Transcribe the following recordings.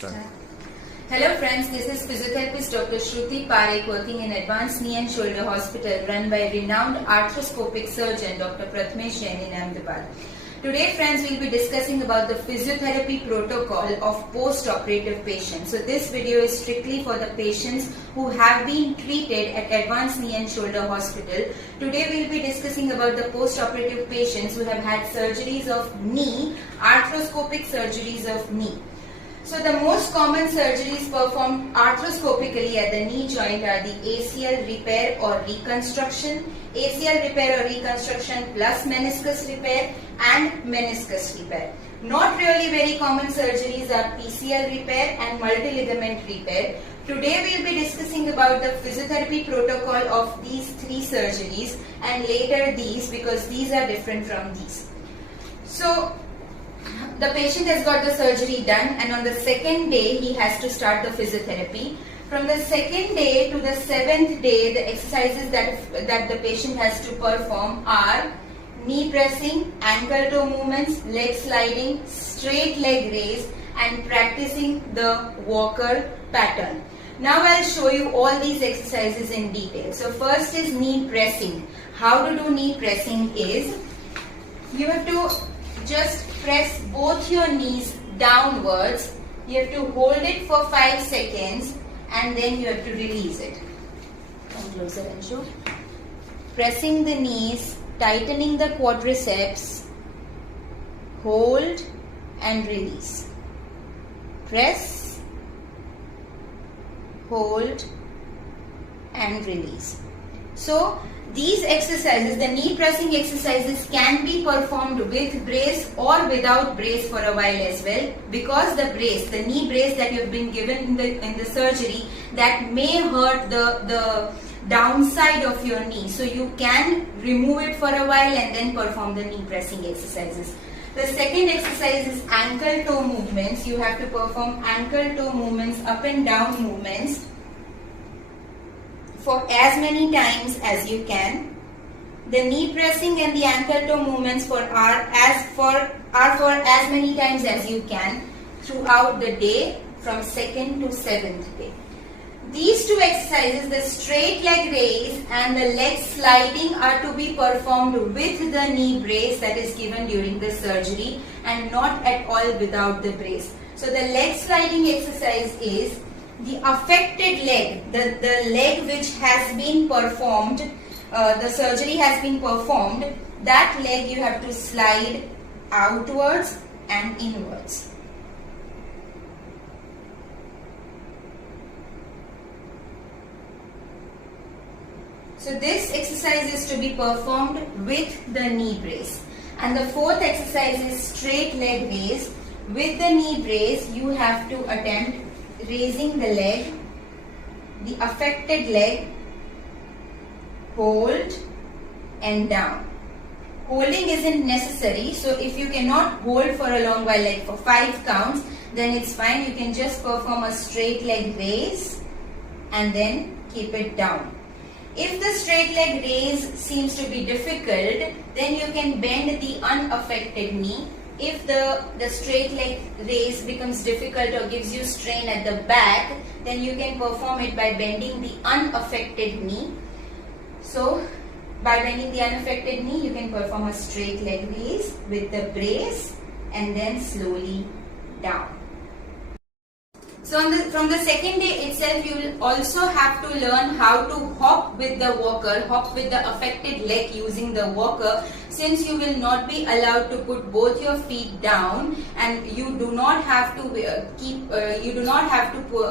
Hello friends, this is physiotherapist Dr. Shruti Parekh working in Advanced Knee and Shoulder Hospital run by renowned arthroscopic surgeon Dr. Prathamesh Jain in Ahmedabad. Today friends, we'll be discussing about the physiotherapy protocol of post-operative patients. So this video is strictly for the patients who have been treated at Advanced Knee and Shoulder Hospital. Today we'll be discussing about the post-operative patients who have had surgeries of knee, arthroscopic surgeries of knee. So the most common surgeries performed arthroscopically at the knee joint are the ACL repair or reconstruction, ACL repair or reconstruction plus meniscus repair and meniscus repair. Not really very common surgeries are PCL repair and multiligament repair. Today we will be discussing about the physiotherapy protocol of these three surgeries and later these, because these are different from these. So the patient has got the surgery done and on the second day he has to start the physiotherapy. From the second day to the seventh day, the exercises that the patient has to perform are knee pressing, ankle toe movements, leg sliding, straight leg raise and practicing the walker pattern. Now I'll show you all these exercises in detail. So first is knee pressing. How to do knee pressing is, you have to just press both your knees downwards. You have to hold it for 5 seconds and then you have to release it. Come closer and show. Pressing the knees, tightening the quadriceps, hold and release. Press, hold and release. So these exercises, the knee pressing exercises, can be performed with brace or without brace for a while as well, because the brace, the knee brace that you have been given in the surgery, that may hurt the downside of your knee. So you can remove it for a while and then perform the knee pressing exercises. The second exercise is ankle toe movements. You have to perform ankle toe movements, up and down movements, for as many times as you can. The knee pressing and the ankle toe movements are for as many times as you can throughout the day from 2nd to 7th day. These two exercises, the straight leg raise and the leg sliding, are to be performed with the knee brace that is given during the surgery and not at all without the brace. So the leg sliding exercise is the affected leg, the leg which has been performed, the surgery has been performed, that leg you have to slide outwards and inwards. So this exercise is to be performed with the knee brace. And the fourth exercise is straight leg raise. With the knee brace, you have to attempt raising the leg, the affected leg, hold and down. Holding isn't necessary, so if you cannot hold for a long while, like for 5 counts, then it's fine. You can just perform a straight leg raise and then keep it down. If the straight leg raise seems to be difficult, then you can bend the unaffected knee. If the straight leg raise becomes difficult or gives you strain at the back, then you can perform it by bending the unaffected knee. So by bending the unaffected knee, you can perform a straight leg raise with the brace and then slowly down. So from the second day itself, you will also have to learn how to hop with the walker, hop with the affected leg using the walker, since you will not be allowed to put both your feet down and you do not have to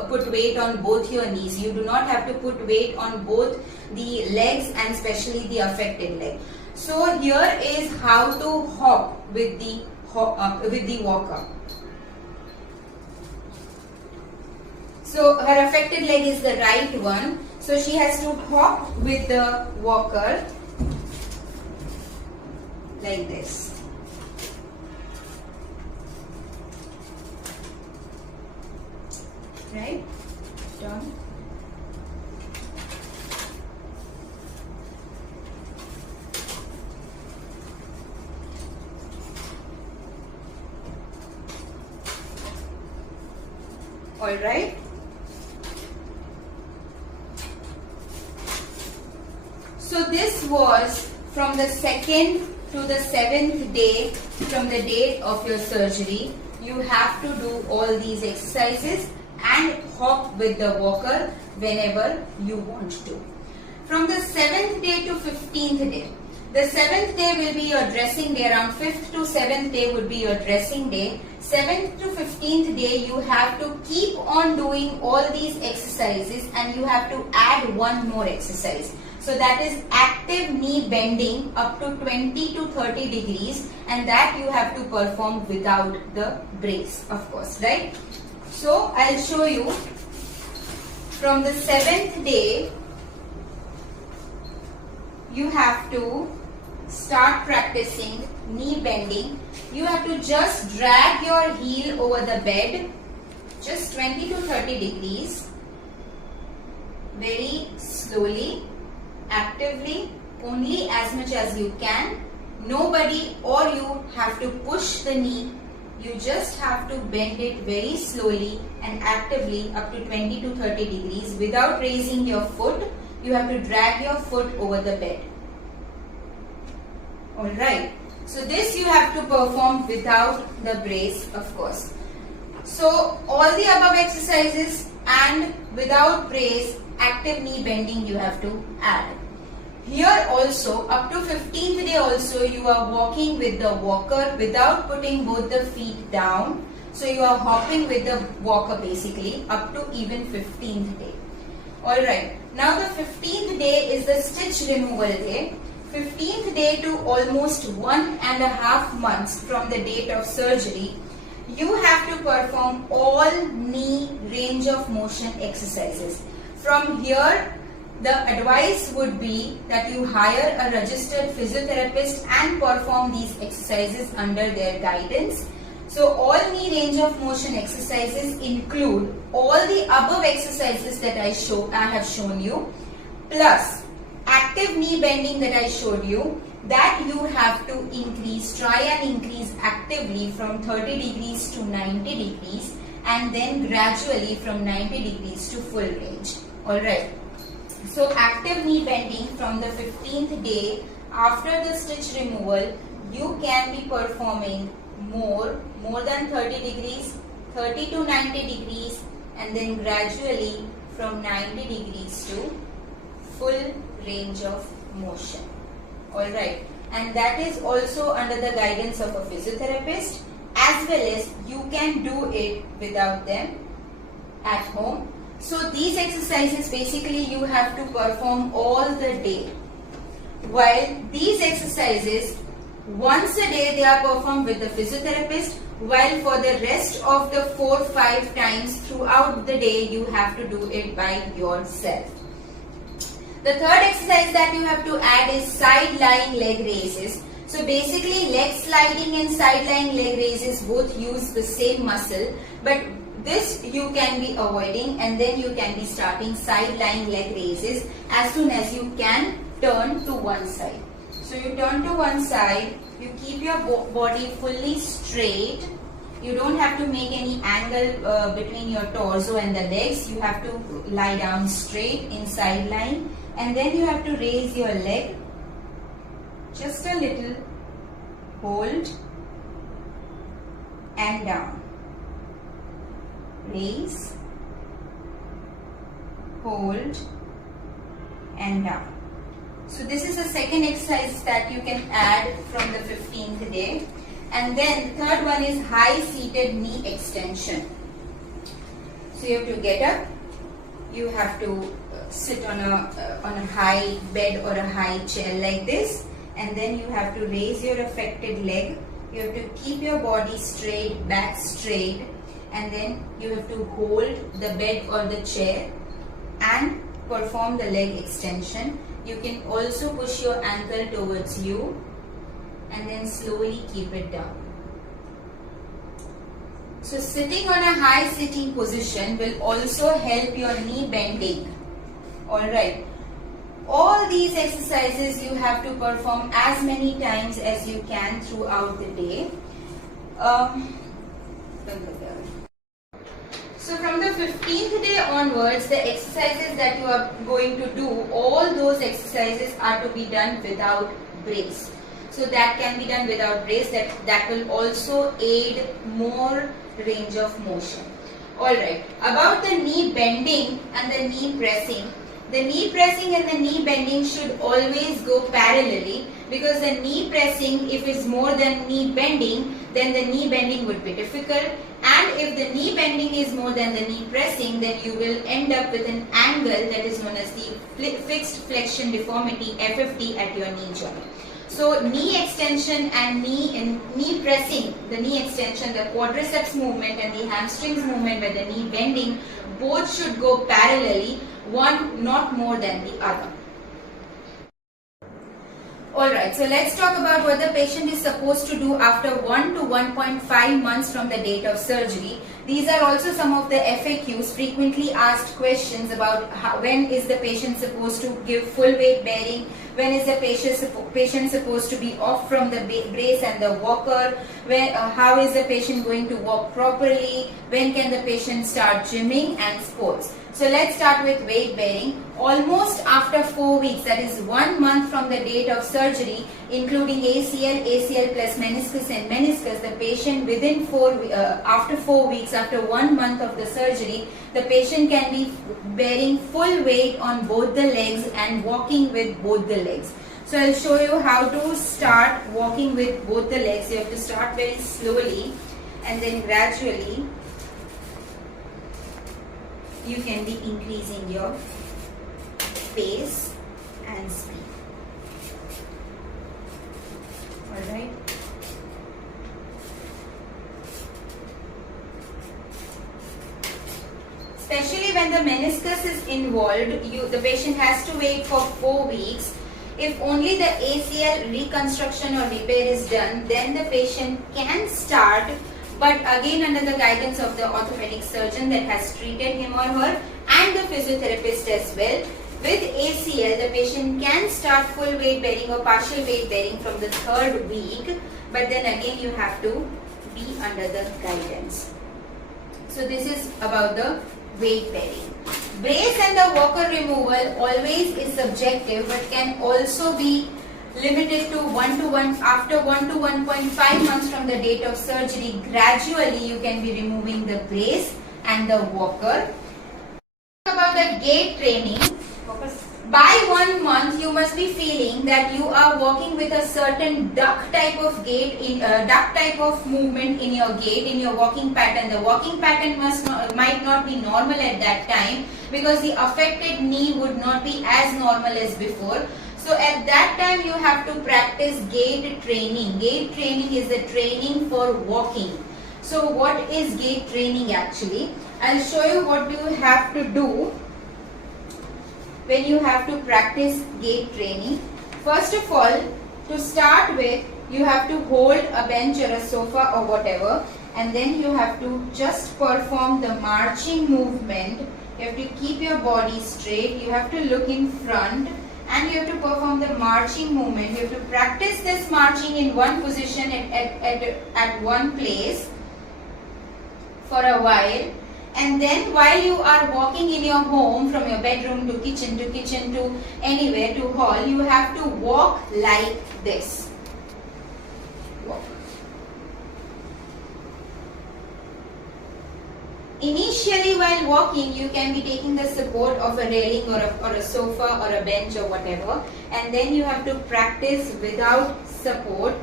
put weight on both your knees. You do not have to put weight on both the legs and especially the affected leg. So here is how to hop with the walker. So her affected leg is the right one. So she has to hop with the walker like this. Right? Down. Alright. So this was from the 2nd to the 7th day from the date of your surgery. You have to do all these exercises and hop with the walker whenever you want to. From the 7th day to 15th day. The 7th day will be your dressing day. Around 5th to 7th day would be your dressing day. 7th to 15th day you have to keep on doing all these exercises and you have to add one more exercise. So that is active knee bending up to 20 to 30 degrees, and that you have to perform without the brace, of course, right? So I'll show you from the 7th day. You have to start practicing knee bending. You have to just drag your heel over the bed, just 20 to 30 degrees, very slowly, actively, only as much as you can. Nobody or you have to push the knee. You just have to bend it very slowly and actively up to 20 to 30 degrees without raising your foot. You have to drag your foot over the bed. Alright. So this you have to perform without the brace, of course. So all the above exercises and without brace, active knee bending you have to add. Here also, up to 15th day also, you are walking with the walker without putting both the feet down. So you are hopping with the walker basically up to even 15th day. Alright, now the 15th day is the stitch removal day. 15th day to almost 1.5 months from the date of surgery, you have to perform all knee range of motion exercises. From here, the advice would be that you hire a registered physiotherapist and perform these exercises under their guidance. So all knee range of motion exercises include all the above exercises that I have shown you, plus active knee bending that I showed you, that you have to try and increase actively from 30 degrees to 90 degrees and then gradually from 90 degrees to full range. Alright. So active knee bending from the 15th day after the stitch removal, you can be performing more than 30 degrees, 30 to 90 degrees, and then gradually from 90 degrees to full range of motion. Alright. And that is also under the guidance of a physiotherapist, as well as you can do it without them at home. So these exercises basically you have to perform all the day. While these exercises, once a day they are performed with the physiotherapist, while for the rest of the 4-5 times throughout the day you have to do it by yourself. The third exercise that you have to add is side lying leg raises. So basically leg sliding and side lying leg raises both use the same muscle, but this you can be avoiding, and then you can be starting side lying leg raises as soon as you can turn to one side. So you turn to one side, you keep your body fully straight. You don't have to make any angle between your torso and the legs. You have to lie down straight in side lying, and then you have to raise your leg just a little, hold and down. Raise, hold and down. So this is the second exercise that you can add from the 15th day. And then the third one is high seated knee extension. So you have to get up, you have to sit on a high bed or a high chair like this, and then you have to raise your affected leg. You have to keep your body straight, back straight, and then you have to hold the bed or the chair and perform the leg extension. You can also push your ankle towards you and then slowly keep it down. So sitting on a high sitting position will also help your knee bending. Alright. All these exercises you have to perform as many times as you can throughout the day. So from the 15th day onwards, the exercises that you are going to do, all those exercises are to be done without brace. So that can be done without brace. That will also aid more range of motion. Alright, about the knee bending and the knee pressing. The knee pressing and the knee bending should always go parallelly, because the knee pressing, if it's more than knee bending, then the knee bending would be difficult, and if the knee bending is more than the knee pressing, then you will end up with an angle that is known as the fixed flexion deformity FFD at your knee joint. So knee extension and knee pressing, the knee extension, the quadriceps movement and the hamstrings movement by the knee bending, both should go parallelly, one not more than the other. Alright, so let's talk about what the patient is supposed to do after 1 to 1.5 months from the date of surgery. These are also some of the FAQs, frequently asked questions about when is the patient supposed to give full weight bearing, when is the patient supposed to be off from the brace and the walker, how is the patient going to walk properly, when can the patient start gymming and sports. So let's start with weight bearing. Almost after 4 weeks, that is 1 month from the date of surgery, including ACL, ACL plus meniscus and meniscus, the patient within after 4 weeks, after 1 month of the surgery, the patient can be bearing full weight on both the legs and walking with both the legs. So I'll show you how to start walking with both the legs. You have to start very slowly and then gradually you can be increasing your pace and speed. Alright. Especially when the meniscus is involved, the patient has to wait for 4 weeks. If only the ACL reconstruction or repair is done, then the patient can start, but again under the guidance of the orthopedic surgeon that has treated him or her and the physiotherapist as well. With ACL, the patient can start full weight bearing or partial weight bearing from the 3rd week, but then again you have to be under the guidance. So this is about the weight bearing. Brace and the walker removal always is subjective, but can also be limited to 1 to 1 after 1 to 1.5 months from the date of surgery. Gradually you can be removing the brace and the walker. About the gait training, by 1 month you must be feeling that you are walking with a certain duck type of gait, duck type of movement in your gait, in your walking pattern. The walking pattern might not be normal at that time, because the affected knee would not be as normal as before. So at that time you have to practice gait training. Gait training is the training for walking. So what is gait training actually? I'll show you what you have to do when you have to practice gait training. First of all, to start with, you have to hold a bench or a sofa or whatever, and then you have to just perform the marching movement. You have to keep your body straight, you have to look in front, and you have to perform the marching movement. You have to practice this marching in one position at one place for a while, and then while you are walking in your home from your bedroom to kitchen to anywhere to hall, you have to walk like this. Walk. Initially while walking, you can be taking the support of a railing or a sofa or a bench or whatever, and then you have to practice without support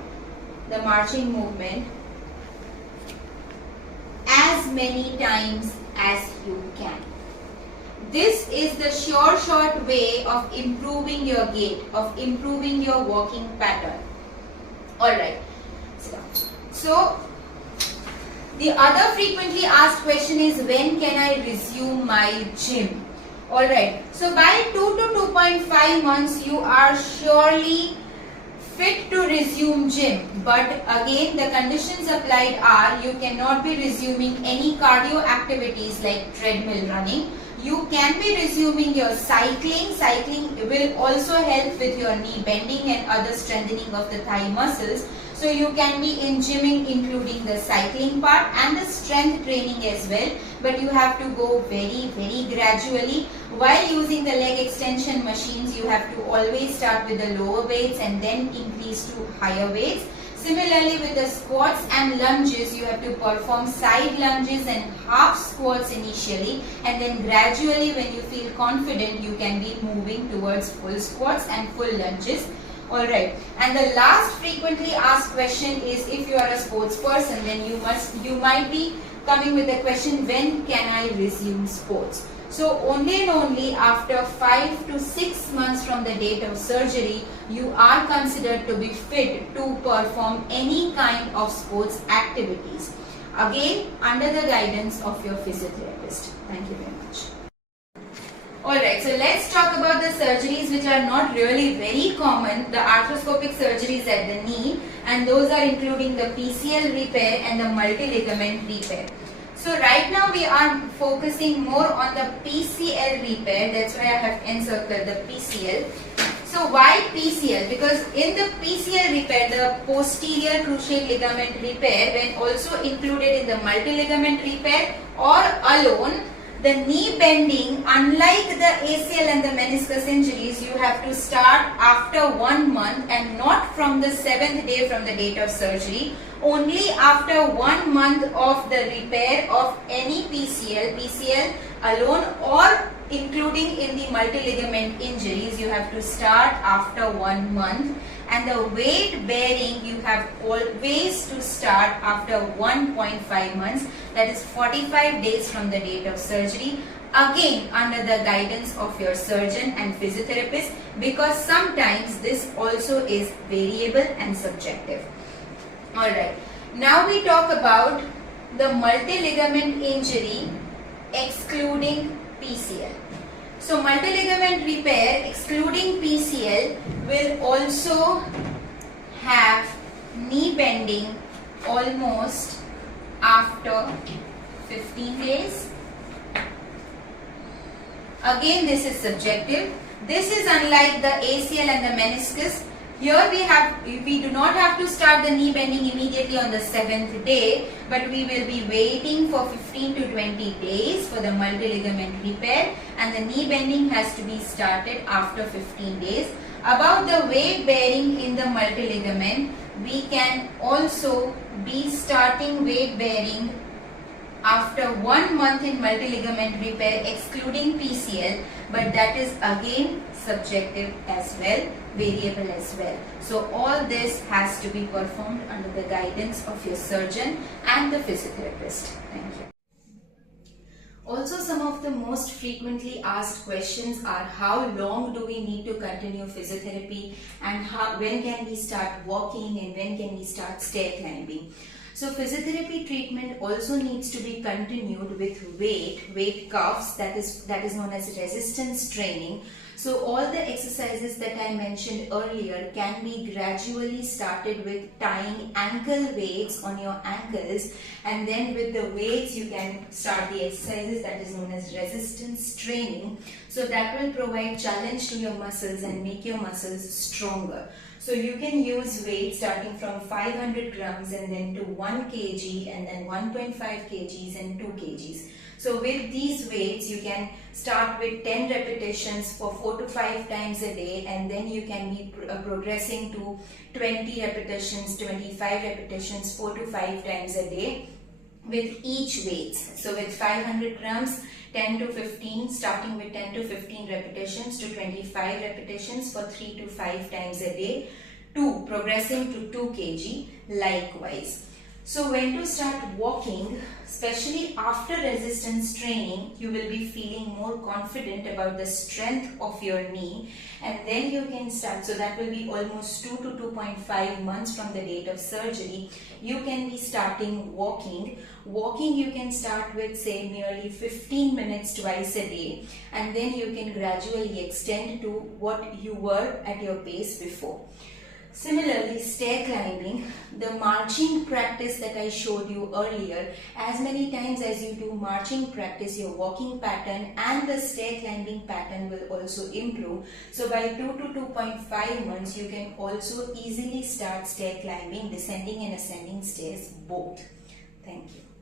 the marching movement as many times as you can. This is the short way of improving your gait, of improving your walking pattern. Alright, so the other frequently asked question is, when can I resume my gym? Alright, so by 2 to 2.5 months you are surely fit to resume gym, but again the conditions applied are, you cannot be resuming any cardio activities like treadmill running. You can be resuming your cycling. Cycling will also help with your knee bending and other strengthening of the thigh muscles. So you can be in gymming, including the cycling part and the strength training as well, but you have to go very gradually. While using the leg extension machines, you have to always start with the lower weights and then increase to higher weights. Similarly, with the squats and lunges, you have to perform side lunges and half squats initially, and then gradually, when you feel confident, you can be moving towards full squats and full lunges. Alright, and the last frequently asked question is, if you are a sports person, then you might be coming with the question, when can I resume sports? So only and only after 5 to 6 months from the date of surgery, you are considered to be fit to perform any kind of sports activities. Again, under the guidance of your physiotherapist. Thank you very much. Alright, so let's talk about the surgeries which are not really very common, the arthroscopic surgeries at the knee, and those are including the PCL repair and the multi-ligament repair. So right now we are focusing more on the PCL repair, that's why I have encircled the PCL. So why PCL? Because in the PCL repair, the posterior cruciate ligament repair, when also included in the multi-ligament repair or alone, the knee bending, unlike the ACL and the meniscus injuries, you have to start after 1 month and not from the 7th day from the date of surgery. Only after 1 month of the repair of any PCL alone or including in the multi-ligament injuries, you have to start after 1 month. And the weight bearing, you have always to start after 1.5 months, that is 45 days from the date of surgery, again under the guidance of your surgeon and physiotherapist, because sometimes this also is variable and subjective. Alright, now we talk about the multi-ligament injury excluding PCL. So multi-ligament repair excluding PCL will also have knee bending almost after 15 days. Again, this is subjective. This is unlike the ACL and the meniscus. Here we do not have to start the knee bending immediately on the 7th day, but we will be waiting for 15 to 20 days for the multi-ligament repair, and the knee bending has to be started after 15 days. About the weight bearing in the multi-ligament, we can also be starting weight bearing after 1 month in multi-ligament repair excluding PCL, but that is again subjective as well, variable as well. So all this has to be performed under the guidance of your surgeon and the physiotherapist. Thank you. Also, some of the most frequently asked questions are, how long do we need to continue physiotherapy, and when can we start walking, and when can we start stair climbing? So physiotherapy treatment also needs to be continued with weight cuffs, that is known as resistance training. So all the exercises that I mentioned earlier can be gradually started with tying ankle weights on your ankles, and then with the weights you can start the exercises that is known as resistance training. So that will provide challenge to your muscles and make your muscles stronger. So you can use weights starting from 500 grams and then to 1 kg and then 1.5 kgs and 2 kgs. So with these weights you can start with 10 repetitions for 4 to 5 times a day, and then you can be progressing to 20 repetitions, 25 repetitions 4 to 5 times a day with each weights. So with 500 grams, 10 to 15, starting with 10 to 15 repetitions to 25 repetitions for 3 to 5 times a day, to progressing to 2 kg likewise. So when to start walking, especially after resistance training, you will be feeling more confident about the strength of your knee, and then you can start. So that will be almost 2 to 2.5 months from the date of surgery. You can be starting walking. Walking you can start with say nearly 15 minutes twice a day, and then you can gradually extend to what you were at your pace before. Similarly, stair climbing, the marching practice that I showed you earlier, as many times as you do marching practice, your walking pattern and the stair climbing pattern will also improve. So by 2 to 2.5 months, you can also easily start stair climbing, descending and ascending stairs both. Thank you.